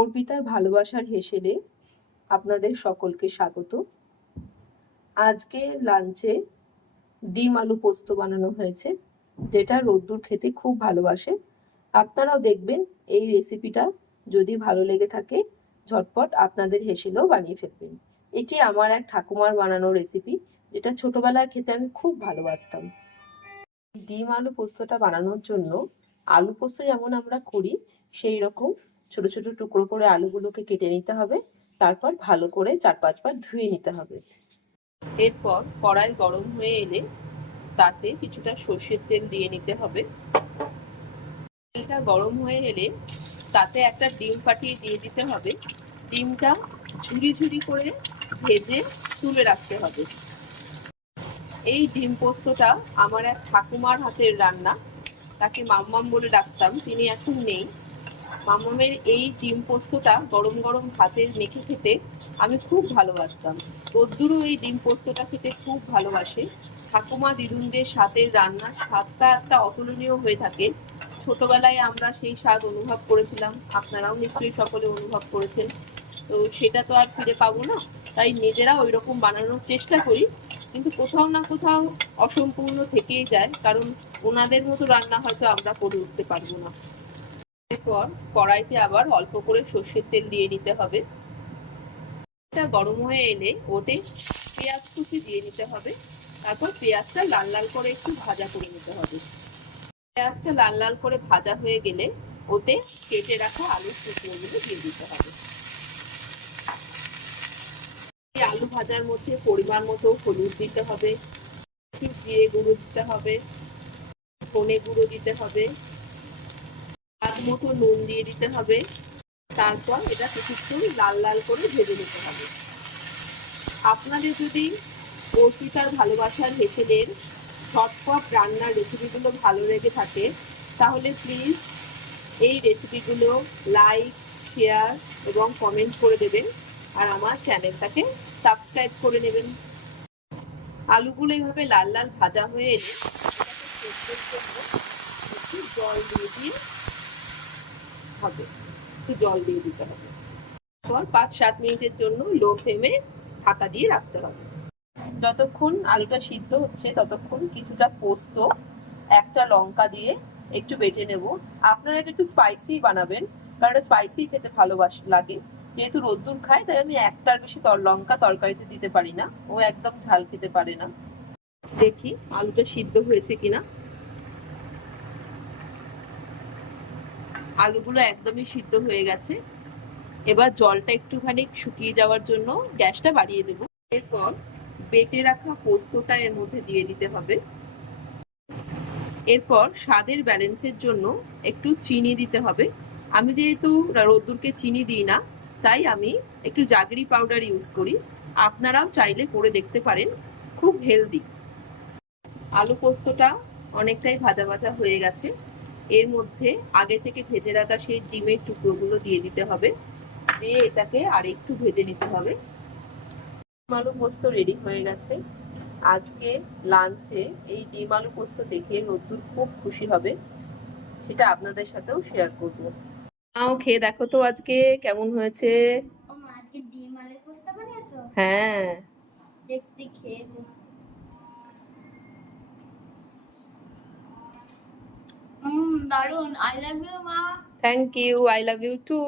অর্পিতার ভালোবাসার হেসেলে আপনাদের সকলকে স্বাগত। আজকে লাঞ্চে ডিম আলু পোস্ত বানানো হয়েছে, যেটা রোদ্দুর খেতে খুব ভালোবাসে। আপনারাও দেখবেন এই রেসিপিটা যদি ভালো লেগে থাকে ঝটপট আপনাদের হেসেলেও বানিয়ে ফেলবেন। এটি আমার এক ঠাকুমার বানানো রেসিপি, যেটা ছোটবেলায় খেতে আমি খুব ভালোবাসতাম। ডিম আলু পোস্তটা বানানোর জন্য আলু পোস্ত যেমন আমরা করি সেই রকম ছোট ছোট টুকরো করে আলুগুলোকে কেটে নিতে হবে। তারপর ভালো করে 4-5 বার ধুয়ে নিতে হবে। এরপর কড়াই গরম হয়ে এলে তাতে কিছুটা সর্ষের তেল দিয়ে নিতে হবে। তেলটা গরম হয়ে এলে তাতে একটা ডিম ফাটিয়ে দিয়ে দিতে হবে। ডিমটা ঝুরি ঝুরি করে ভেজে তুলে রাখতে হবে। এই ডিম পোস্তটা আমার এক ঠাকুমার হাতের রান্না, তাকে মাম্মাম বলে ডাকতাম, তিনি এখন নেই। মাম্মামের এই ডিম পোস্তটা গরম গরম ভাতে মেখে খেতে আমি খুব ভালোবাসতাম। রোদ্দুরও এই ডিম পোস্তটা খেতে খুব ভালোবাসে। ঠাকুমা দিদুনদের স্বাদের রান্নার স্বাদটা একটা অতুলনীয় হয়ে থাকে। ছোটবেলায় আমরা সেই স্বাদ অনুভব করেছিলাম, আপনারাও নিশ্চয়ই সকলে অনুভব করেছেন। তো সেটা তো আর ফিরে পাবো না, তাই নিজেরা ওই রকম বানানোর চেষ্টা করি, কিন্তু কোথাও না কোথাও অসম্পূর্ণ থেকেই যায়, কারণ ওনাদের মতো রান্না হয়তো আমরা করে উঠতে পারবো না। এরপর কড়াইতে আবার অল্প করে সর্ষের তেল দিয়ে নিতে হবে। এটা গরম হয়ে এলে ওতে পেঁয়াজ কুচি দিয়ে নিতে হবে। তারপর পেঁয়াজটা লাল লাল করে একটু ভাজা করে নিতে হবে। পেঁয়াজটা লাল লাল করে ভাজা হয়ে গেলে ওতে কেটে রাখা আলুর টুকরোগুলো দিয়ে দিতে হবে। আলু ভাজার মধ্যে পরিমাণ মতো হলুদ দিতে হবে, একটু জিরে গুঁড়ো দিতে হবে, ধনে গুঁড়ো দিতে হবে, স্বাদ মতো নুন দিয়ে দিতে হবে। তারপর এটা কিছুক্ষণ লাল লাল করে ভেজে নিতে হবে। আপনাদের যদি অর্পিতার ভালোবাসার হেসেলের ঝটপট রান্নার রেসিপিগুলো ভালো লেগে থাকে তাহলে প্লিজ এই রেসিপিগুলো লাইক, শেয়ার এবং কমেন্ট করে দেবেন, আর আমার চ্যানেলটাকে সাবস্ক্রাইব করে নেবেন। আলুগুলো এইভাবে লাল লাল ভাজা হয়ে এলে একটু জল দিয়ে দিতে হবে। 5-7 মিনিটের জন্য লো ফ্লেমে ঢাকা দিয়ে রাখতে হবে। যতক্ষণ আলুটা সিদ্ধ হচ্ছে ততক্ষণ কিছুটা পোস্ত, একটা লঙ্কা দিয়ে একটু বেটে নেব। আপনারা এটা একটু স্পাইসি বানাবেন, কারণ স্পাইসি খেতে লাগে। যেহেতু রোদ্দুর খায় তাই আমি একটার বেশি লঙ্কা তরকারিতে দিতে পারি না, ও একদম ঝাল খেতে পারে না। দেখি আলুটা সিদ্ধ হয়েছে কিনা। আলুগুলো একদমই সিদ্ধ হয়ে গেছে। এবার জলটা একটুখানি শুকিয়ে যাওয়ার জন্য গ্যাসটা বাড়িয়ে দেব। এরপর বেটে রাখা পোস্তটা এর মধ্যে দিয়ে দিতে হবে। এরপর স্বাদের ব্যালেন্সের জন্য একটু চিনি দিতে হবে। আমি যেহেতু রোদ্দুরকে চিনি দিই না, তাই আমি একটু জাগরি পাউডার ইউজ করি। আপনারাও চাইলে করে দেখতে পারেন, খুব হেলদি। আলু পোস্তটা অনেকটাই ভাজা ভাজা হয়ে গেছে। এর মধ্যে আগে থেকে ভেজে রাখা সেই ডিমের টুকরোগুলো দিয়ে দিতে হবে, দিয়ে এটাকে আর একটু ভেজে নিতে হবে। আলু পোস্ত রেডি হয়ে গেছে। আজকে লাঞ্চে এই ডিম আলু পোস্ত দেখে রোদ্দুর খুব খুশি হবে, সেটা আপনাদের সাথেও শেয়ার করবো। নাও খেয়ে দেখো তো আজকে কেমন হয়েছে। হ্যাঁ, দেখতে খেয়ে দারুন। আই লাভ ইউ মা। Thank you, I love you two.